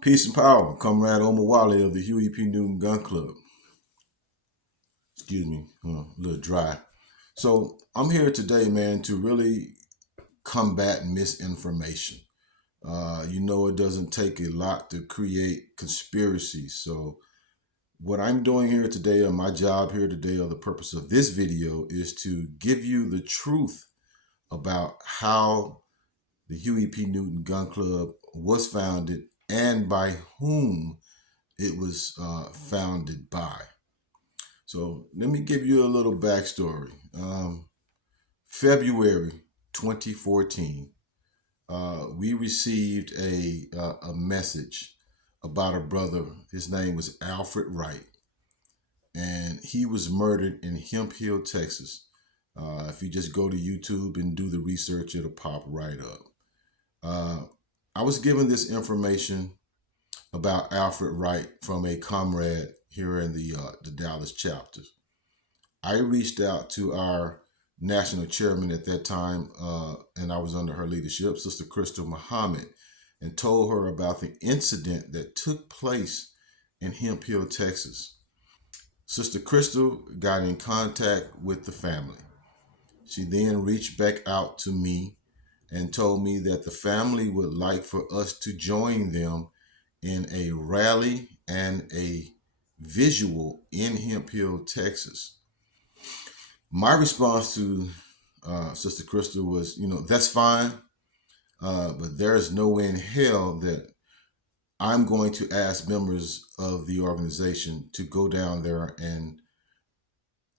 Peace and power, Comrade Omawale of the Huey P. Newton Gun Club. Excuse me, a little dry. So I'm here today, man, to really combat misinformation. It doesn't take a lot to create conspiracies. So what I'm doing here today, or my job here today, or the purpose of this video, is to give you the truth about how the Huey P. Newton Gun Club was founded and by whom it was founded by. So let me give you a little backstory. February 2014, we received a message about a brother. His name was Alfred Wright, and he was murdered in Hemp Hill, Texas. If you just go to YouTube and do the research, it'll pop right up. Uh, I was given this information about Alfred Wright from a comrade here in the Dallas chapter. I reached out to our national chairman at that time, and I was under her leadership, Sister Crystal Muhammad, and told her about the incident that took place in Hemp Hill, Texas. Sister Crystal got in contact with the family. She then reached back out to me and told me that the family would like for us to join them in a rally and a visual in Hemp Hill, Texas. My response to Sister Crystal was, that's fine, but there's no way in hell that I'm going to ask members of the organization to go down there and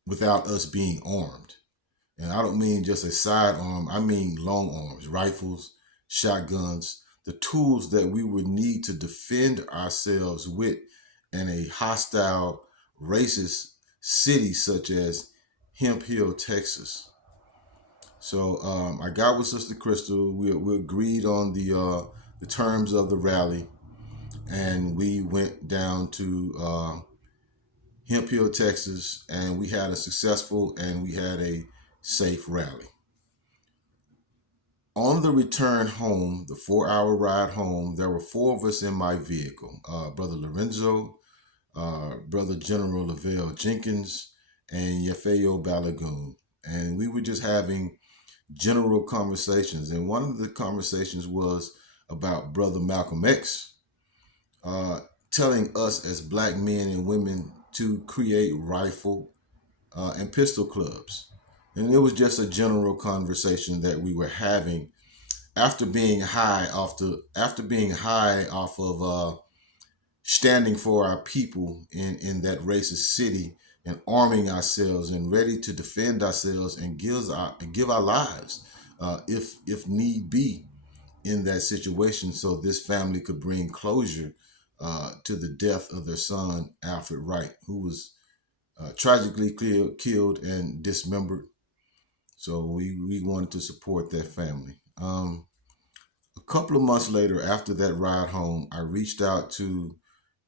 without us being armed. And I don't mean just a sidearm, I mean long arms, rifles, shotguns, the tools that we would need to defend ourselves with in a hostile, racist city such as Hemp Hill, Texas. So I got with Sister Crystal. We agreed on the terms of the rally, and we went down to Hemp Hill, Texas, and we had a successful and we had a safe rally. On the return home, the 4-hour ride home, there were four of us in my vehicle. Brother Lorenzo, Brother General Lavelle Jenkins, and Yefeo Balagoon. And we were just having general conversations. And one of the conversations was about Brother Malcolm X telling us as black men and women to create rifle and pistol clubs. And it was just a general conversation that we were having after being high off of standing for our people in that racist city and arming ourselves and ready to defend ourselves and give our lives if need be in that situation, so this family could bring closure to the death of their son Alfred Wright, who was tragically killed and dismembered. So we wanted to support that family. A couple of months later, after that ride home, I reached out to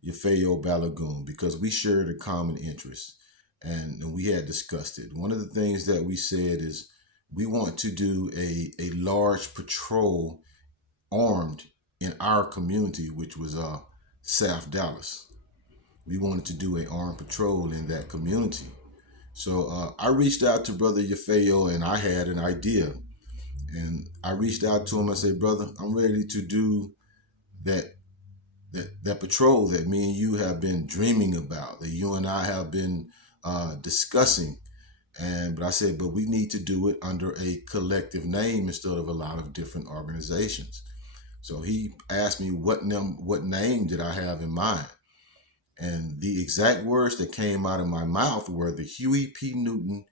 Yefeo Balagoon because we shared a common interest and we had discussed it. One of the things that we said is we want to do a large patrol armed in our community, which was South Dallas. We wanted to do an armed patrol in that community. So I reached out to Brother Yefeo and I had an idea. And I reached out to him. I said, brother, I'm ready to do that patrol that me and you have been dreaming about, that you and I have been discussing. But I said, but we need to do it under a collective name instead of a lot of different organizations. So he asked me what name did I have in mind. And the exact words that came out of my mouth were the Huey P. Newton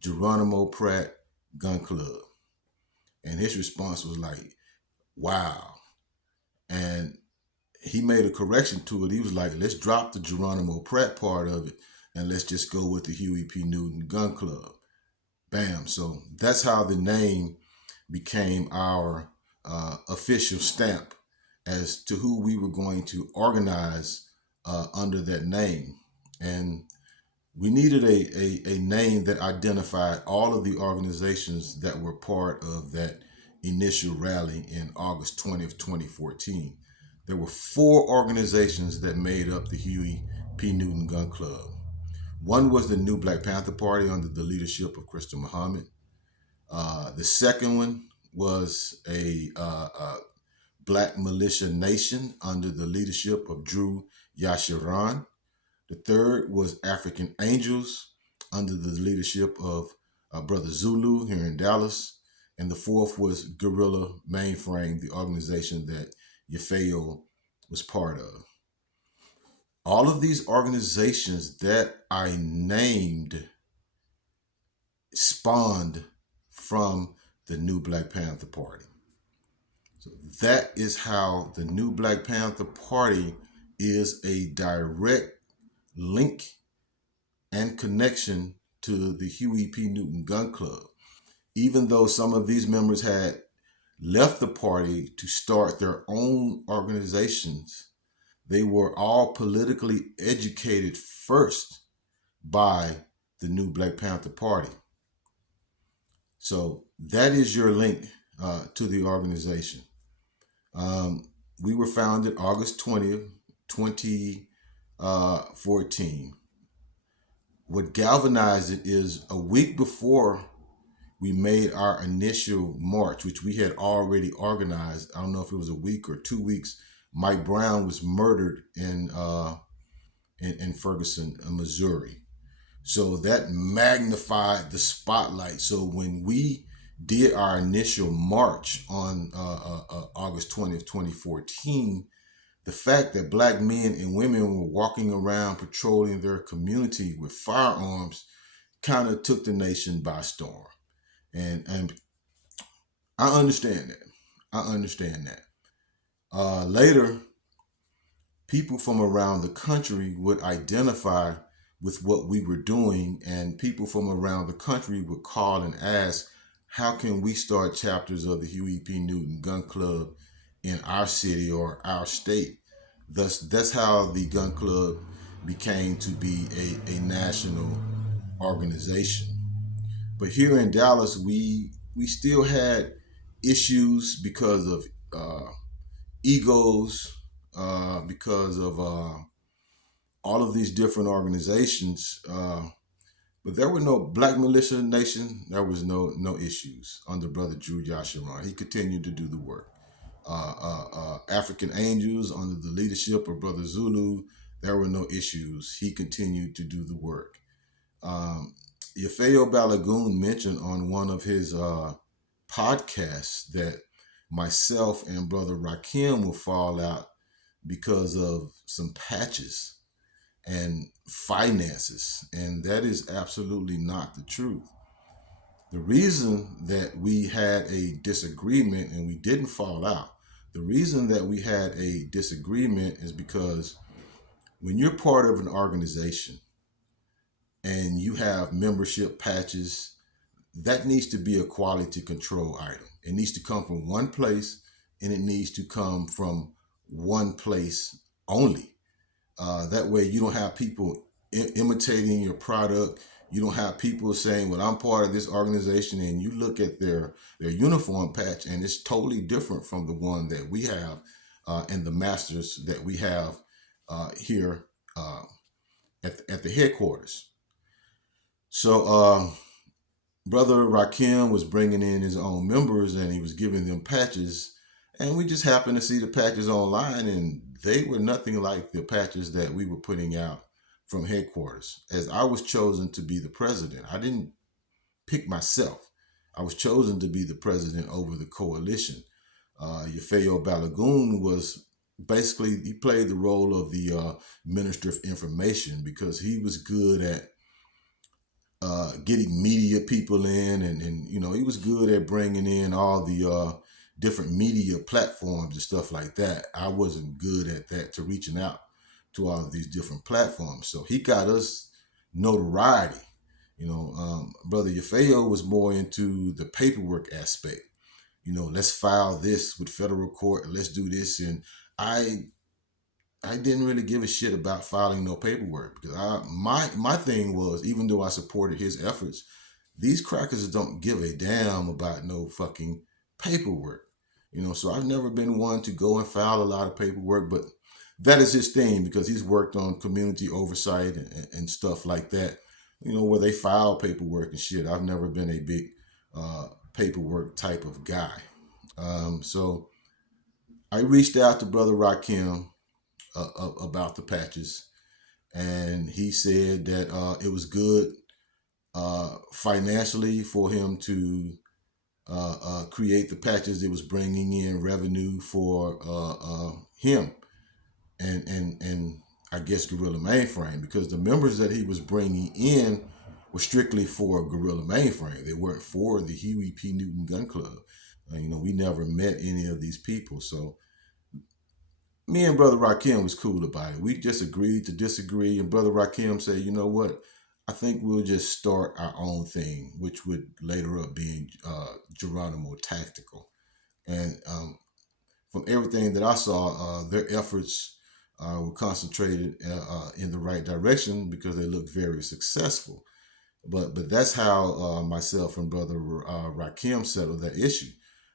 Geronimo Pratt Gun Club. And his response was like, wow. And he made a correction to it. He was like, let's drop the Geronimo Pratt part of it and let's just go with the Huey P. Newton Gun Club. Bam. So that's how the name became our official stamp as to who we were going to organize under that name. And we needed a name that identified all of the organizations that were part of that initial rally in August 20th, 2014. there were four organizations that made up the Huey P. Newton Gun Club. One was the New Black Panther Party under the leadership of Crystal Muhammad. The second one was a Black Militia Nation under the leadership of Drew Yashiran. The third was African Angels under the leadership of Brother Zulu here in Dallas. And the fourth was Guerrilla Mainframe, the organization that Yefeo was part of. All of these organizations that I named spawned from the New Black Panther Party. So that is how the New Black Panther Party is a direct link and connection to the Huey P. Newton Gun Club. Even though some of these members had left the party to start their own organizations, they were all politically educated first by the New Black Panther Party. So that is your link to the organization. We were founded August 20th, 2014. What galvanized it is a week before we made our initial march, which we had already organized. I don't know if it was a week or 2 weeks. Mike Brown was murdered in Ferguson, Missouri. So that magnified the spotlight. So when we did our initial march on August 20th, 2014, the fact that Black men and women were walking around patrolling their community with firearms kind of took the nation by storm. And I understand that. Later, people from around the country would identify with what we were doing, and people from around the country would call and ask, how can we start chapters of the Huey P. Newton Gun Club in our city or our state? That's how the gun club became to be a national organization. But here in Dallas, we still had issues because of egos, because of all of these different organizations. But there were no Black Militia Nation. There was no issues under Brother Drew Yashiran. He continued to do the work. African Angels under the leadership of Brother Zulu, there were no issues. He continued to do the work. Yefeo Balagoon mentioned on one of his podcasts that myself and Brother Rakim will fall out because of some patches and finances, and that is absolutely not the truth. The reason that we had a disagreement and we didn't fall out, the reason that we had a disagreement is because when you're part of an organization and you have membership patches, that needs to be a quality control item. It needs to come from one place, and it needs to come from one place only. That way you don't have people imitating your product. You don't have people saying, well, I'm part of this organization, and you look at their uniform patch and it's totally different from the one that we have and the masters that we have here at the headquarters. So Brother Rakim was bringing in his own members and he was giving them patches, and we just happened to see the patches online, and they were nothing like the patches that we were putting out from headquarters. As I was chosen to be the president, I didn't pick myself. I was chosen to be the president over the coalition. Yefeo Balagoon was basically, he played the role of the Minister of Information because he was good at getting media people in, and you know, he was good at bringing in all the different media platforms and stuff like that. I wasn't good at that, to reaching out to all of these different platforms. So he got us notoriety. You know, Brother Yefeo was more into the paperwork aspect. You know, let's file this with federal court, and let's do this. And I didn't really give a shit about filing no paperwork, because my thing was, even though I supported his efforts, these crackers don't give a damn about no fucking paperwork. So I've never been one to go and file a lot of paperwork, but that is his thing because he's worked on community oversight and stuff like that. Where they file paperwork and shit. I've never been a big paperwork type of guy. So I reached out to Brother Rakim about the patches, and he said that it was good financially for him to create the patches. It was bringing in revenue for him and I guess Gorilla Mainframe, because the members that he was bringing in were strictly for Gorilla Mainframe. They weren't for the Huey P. Newton Gun Club. We never met any of these people, so me and Brother Rakim was cool about it. We just agreed to disagree, and Brother Rakim said, "You know what? I think we'll just start our own thing," which would later up being Geronimo Tactical. And from everything that I saw, their efforts were concentrated in the right direction because they looked very successful. But that's how myself and Brother Rakim settled that issue.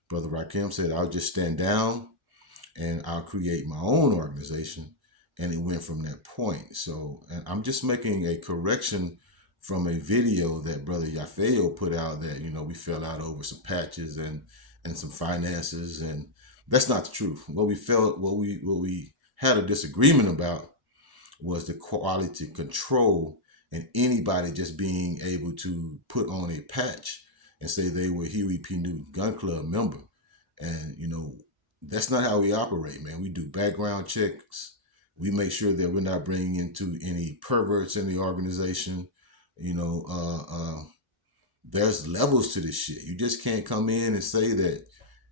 Brother Rakim said, "I'll just stand down and I'll create my own organization." And it went from that point. So, and I'm just making a correction from a video that Brother Yafeo put out that, we fell out over some patches and some finances. And that's not the truth. What we had a disagreement about was the quality control and anybody just being able to put on a patch and say they were Huey P. Newton Gun Club member. And, that's not how we operate, man. We do background checks. We make sure that we're not bringing into any perverts in the organization. You know, there's levels to this shit. You just can't come in and say that,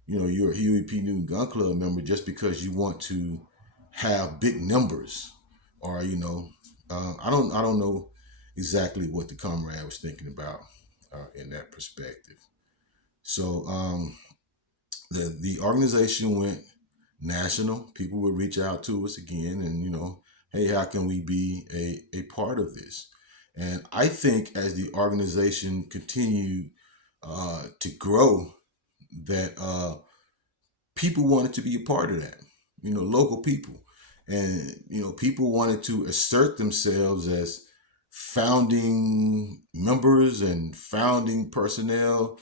you're a Huey P. Newton Gun Club member just because you want to have big numbers, or I don't know exactly what the comrade was thinking about in that perspective. So the organization went national. People would reach out to us again, and hey, how can we be a part of this? And I think as the organization continued to grow, that people wanted to be a part of that. Local people, and people wanted to assert themselves as founding members and founding personnel.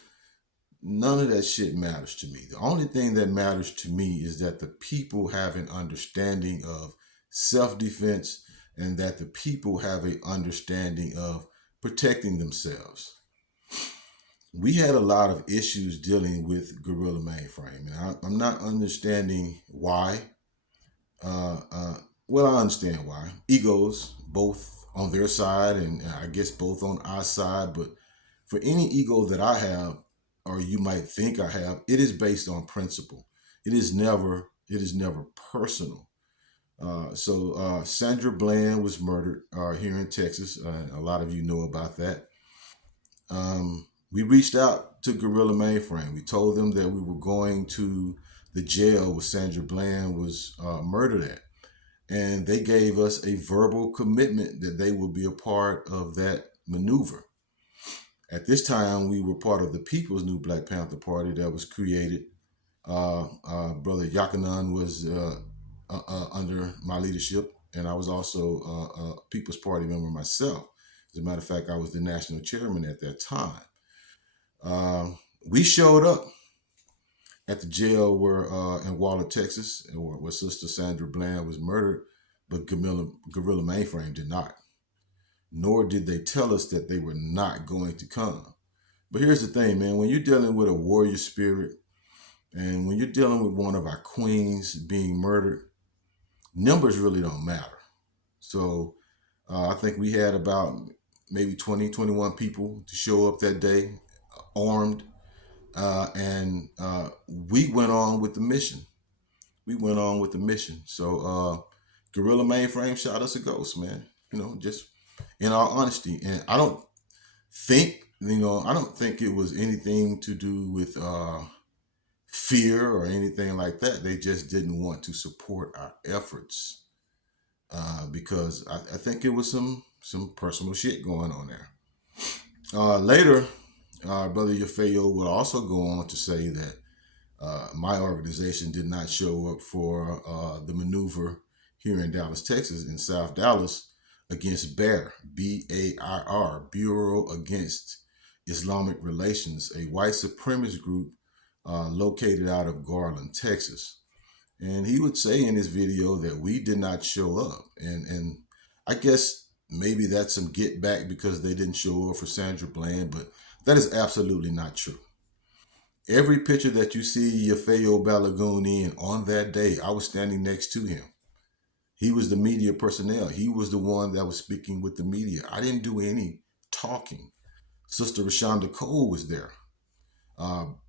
None of that shit matters to me. The only thing that matters to me is that the people have an understanding of self-defense, and that the people have an understanding of protecting themselves. We had a lot of issues dealing with Gorilla Mainframe, and I'm not understanding why. Well, I understand why. Egos, both on their side, and I guess both on our side. But for any ego that I have, or you might think I have, it is based on principle. It is never personal. So Sandra Bland was murdered here in Texas. A lot of you know about that. We reached out to Gorilla Mainframe. We told them that we were going to the jail where Sandra Bland was murdered at. And they gave us a verbal commitment that they would be a part of that maneuver. At this time, we were part of the People's New Black Panther Party that was created. Brother Yakanan was under my leadership, and I was also a People's Party member myself. As a matter of fact, I was the national chairman at that time. We showed up at the jail where in Waller, Texas, where Sister Sandra Bland was murdered, but Gorilla Mainframe did not. Nor did they tell us that they were not going to come. But here's the thing, man. When you're dealing with a warrior spirit, and when you're dealing with one of our queens being murdered, numbers really don't matter. So I think we had about maybe 20, 21 people to show up that day, armed, and we went on with the mission. So Gorilla Mainframe shot us a ghost, man. Just in all honesty. And I don't think it was anything to do with fear or anything like that. They just didn't want to support our efforts because I think it was some personal shit going on there. Later, Brother Yafeo would also go on to say that My organization did not show up for the maneuver here in Dallas, Texas, in South Dallas against BAIR, BAIR, Bureau Against Islamic Relations, a white supremacist group located out of Garland, Texas. And he would say in his video that we did not show up. And I guess maybe that's some get back because they didn't show up for Sandra Bland, but that is absolutely not true. Every picture that you see Yafeo Balagoon in on that day, I was standing next to him. He was the media personnel. He was the one that was speaking with the media. I didn't do any talking. Sister Rashonda Cole was there.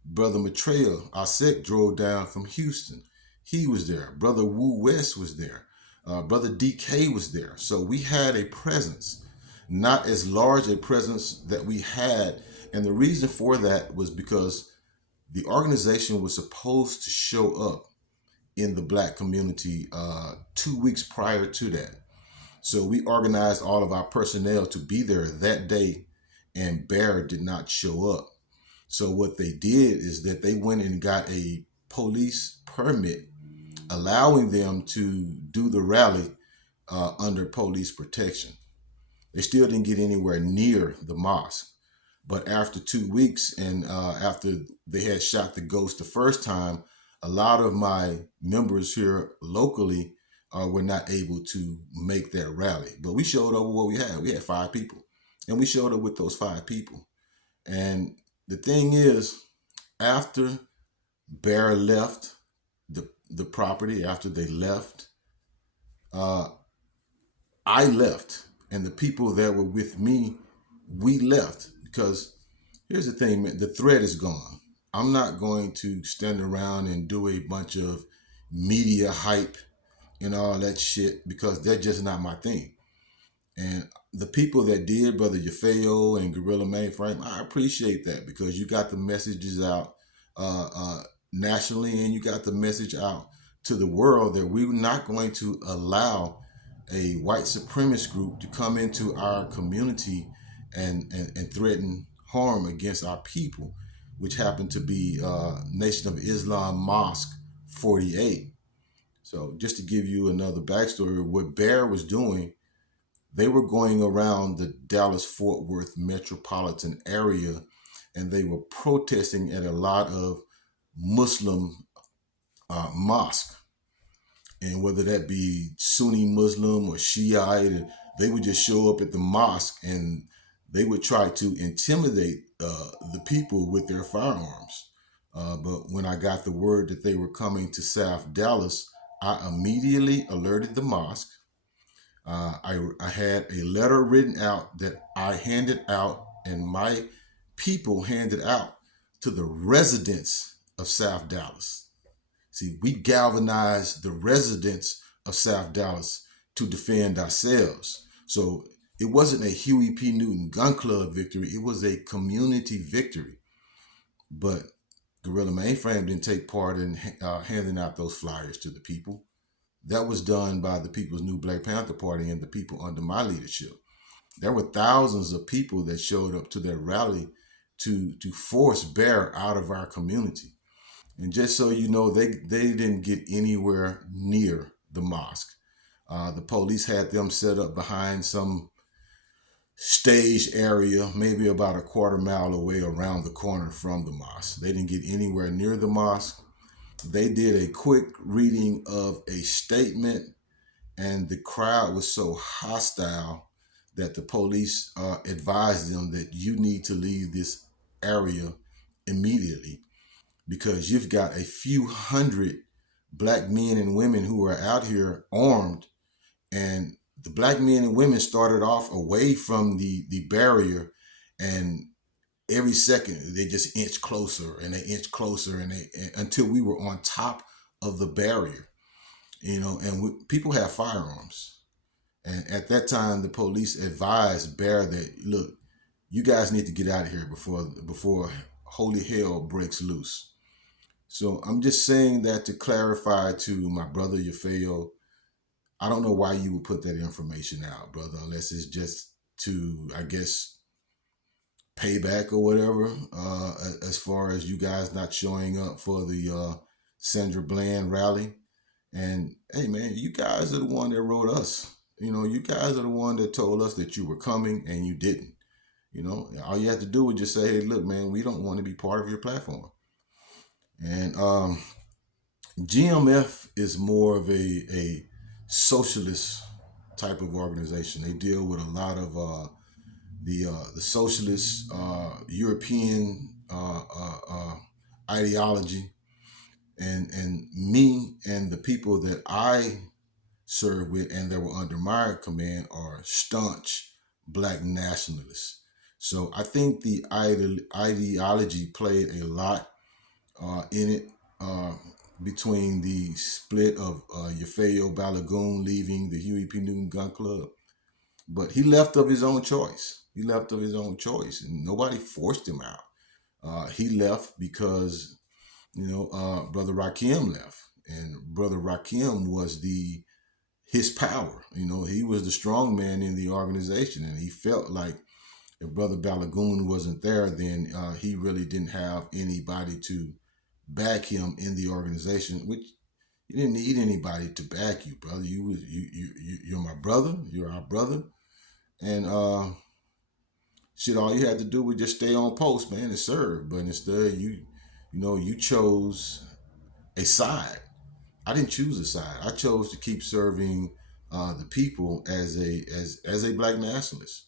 Brother Maitreya Asek drove down from Houston. He was there. Brother Wu West was there. Brother DK was there. So we had a presence, not as large a presence that we had. And the reason for that was because the organization was supposed to show up in the black community 2 weeks prior to that. So we organized all of our personnel to be there that day, and BAIR did not show up. So what they did is that they went and got a police permit allowing them to do the rally under police protection. They still didn't get anywhere near the mosque. But after 2 weeks and after they had shot the ghost the first time, a lot of my members here locally were not able to make that rally. But we showed up with what we had. We had 5 people. And we showed up with those 5 people. And the thing is, after BAIR left the property, after they left, uh, I left. And the people that were with me, we left. Because here's the thing, man, the threat is gone. I'm not going to stand around and do a bunch of media hype and all that shit because that's just not my thing. And the people that did, Brother Yafeo and Gorilla Mainframe, I appreciate that because you got the messages out nationally and you got the message out to the world that we're not going to allow a white supremacist group to come into our community and threaten harm against our people, which happened to be Nation of Islam Mosque 48. So just to give you another backstory, what BAIR was doing, they were going around the Dallas-Fort Worth metropolitan area and they were protesting at a lot of Muslim mosques. And whether that be Sunni Muslim or Shiite, they would just show up at the mosque and they would try to intimidate the people with their firearms. But when I got the word that they were coming to South Dallas, I immediately alerted the mosque. I had a letter written out that I handed out and my people handed out to the residents of South Dallas. See, we galvanized the residents of South Dallas to defend ourselves. So it wasn't a Huey P. Newton gun club victory. It was a community victory. But Gorilla Mainframe didn't take part in handing out those flyers to the people. That was done by the People's New Black Panther Party and the people under my leadership. There were thousands of people that showed up to that rally to force BAIR out of our community. And just so you know, they didn't get anywhere near the mosque. The police had them set up behind some stage area, maybe about a quarter mile away around the corner from the mosque. They didn't get anywhere near the mosque. They did a quick reading of a statement, and the crowd was so hostile that the police advised them that you need to leave this area immediately because you've got a few hundred black men and women who are out here armed, and the black men and women started off away from the barrier, and every second they just inch closer and they inch closer and until we were on top of the barrier, and people have firearms. And at that time, the police advised BAIR that, look, you guys need to get out of here before holy hell breaks loose. So I'm just saying that to clarify to my brother Yafeo. I don't know why you would put that information out, brother, unless it's just to, I guess, payback or whatever, as far as you guys not showing up for the Sandra Bland rally. And hey, man, you guys are the one that wrote us. You guys are the one that told us that you were coming and you didn't. All you have to do is just say, hey, look, man, we don't want to be part of your platform. And GMF is more of a socialist type of organization. They deal with a lot of the socialist European ideology, and me and the people that I served with and that were under my command are staunch black nationalists. So I think the ideology played a lot in it, uh, between the split of Yafeo Balagoon leaving the Huey P. Newton Gun Club. But he left of his own choice. He left of his own choice, and nobody forced him out. He left because Brother Rakim left, and Brother Rakim was his power. He was the strong man in the organization, and he felt like if Brother Balagoon wasn't there, then he really didn't have anybody to back him in the organization. Which you didn't need anybody to back you, brother. You're my brother. You're our brother, and shit. All you had to do was just stay on post, man, and serve. But instead, you chose a side. I didn't choose a side. I chose to keep serving the people as a black nationalist.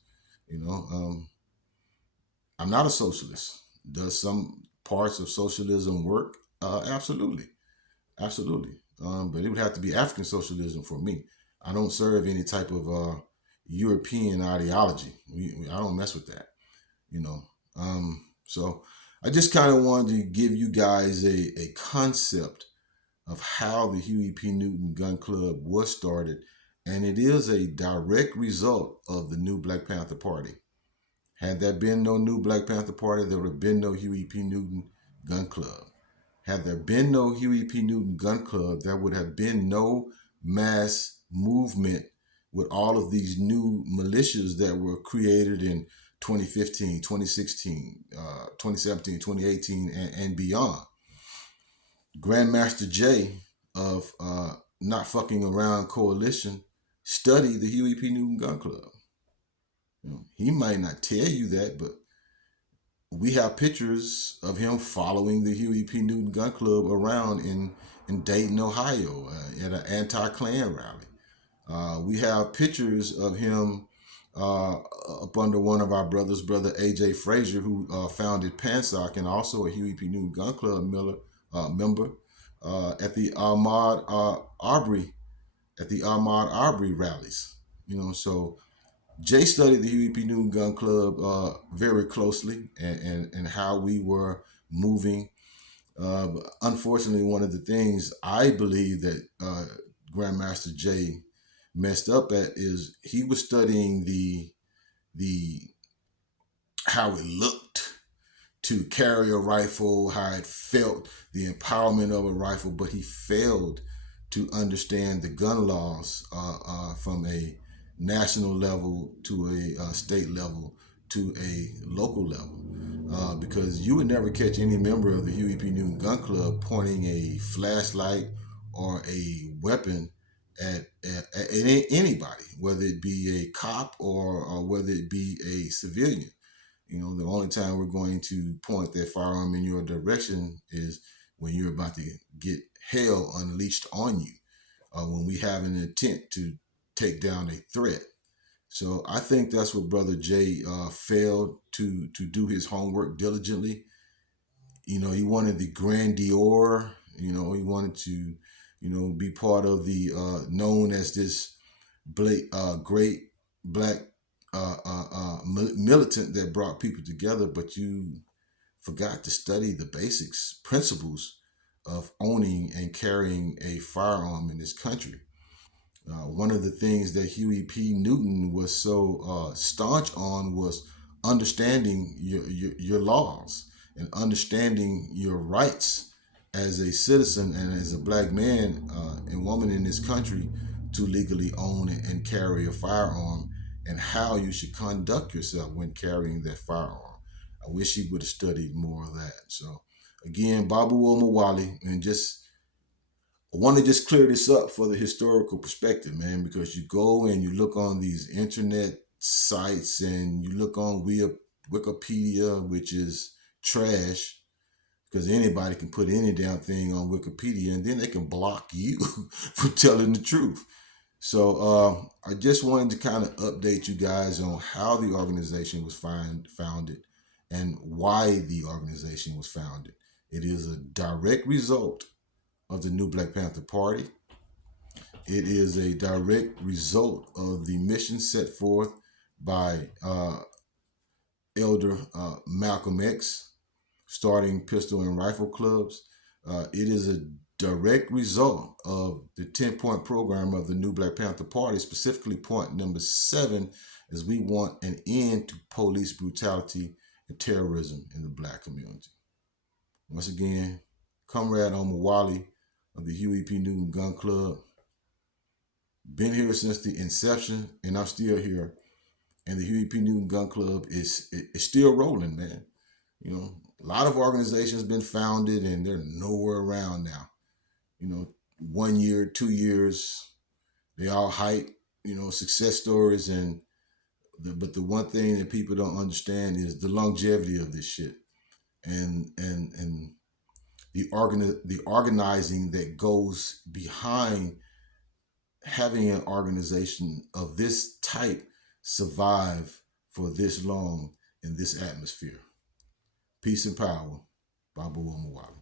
You know, I'm not a socialist. Does some parts of socialism work? Absolutely, absolutely. But it would have to be African socialism for me. I don't serve any type of European ideology. I don't mess with that. You know. So I just kind of wanted to give you guys a concept of how the Huey P. Newton Gun Club was started, and it is a direct result of the new Black Panther Party. Had there been no new Black Panther Party, there would have been no Huey P. Newton Gun Club. Had there been no Huey P. Newton Gun Club, there would have been no mass movement with all of these new militias that were created in 2015, 2016, 2017, 2018, and beyond. Grandmaster Jay of Not Fucking Around Coalition studied the Huey P. Newton Gun Club. He might not tell you that, but we have pictures of him following the Huey P. Newton Gun Club around in Dayton, Ohio, at an anti-Klan rally. We have pictures of him up under one of our brothers, Brother A.J. Frazier, who founded PANSOC and also a Huey P. Newton Gun Club member at the Ahmaud Arbery rallies. So Jay studied the Huey P. Newton Gun Club very closely, and how we were moving. Unfortunately, one of the things I believe that Grandmaster Jay messed up at is he was studying the how it looked to carry a rifle, how it felt, the empowerment of a rifle, but he failed to understand the gun laws from a national level to a state level to a local level. Because you would never catch any member of the Huey P. Newton Gun Club pointing a flashlight or a weapon at anybody, whether it be a cop or whether it be a civilian. The only time we're going to point that firearm in your direction is when you're about to get hell unleashed on you, when we have an intent to take down a threat. So I think that's what Brother Jay failed to do his homework diligently. He wanted the grandeur. He wanted to, be part of the known as this great black militant that brought people together, but you forgot to study the basics, principles of owning and carrying a firearm in this country. One of the things that Huey P. Newton was so staunch on was understanding your laws and understanding your rights as a citizen and as a black man and woman in this country to legally own and carry a firearm, and how you should conduct yourself when carrying that firearm. I wish he would have studied more of that. So again, Babu Omawali, and just I want to just clear this up for the historical perspective, man, because you go and you look on these internet sites and you look on Wikipedia, which is trash, because anybody can put any damn thing on Wikipedia and then they can block you for telling the truth. So I just wanted to kind of update you guys on how the organization was founded and why the organization was founded. It is a direct result of the New Black Panther Party. It is a direct result of the mission set forth by Elder Malcolm X, starting pistol and rifle clubs. It is a direct result of the 10-point program of the New Black Panther Party, specifically point number 7, is we want an end to police brutality and terrorism in the black community. Once again, Comrade Omawali of the Huey P. Newton Gun Club. Been here since the inception, and I'm still here. And the Huey P. Newton Gun Club is still rolling, man. You know, a lot of organizations been founded and they're nowhere around now. You know, 1 year, 2 years, they all hype, success stories, but the one thing that people don't understand is the longevity of this shit, and the organizing that goes behind having an organization of this type survive for this long in this atmosphere. Peace and power. Babu Omawali.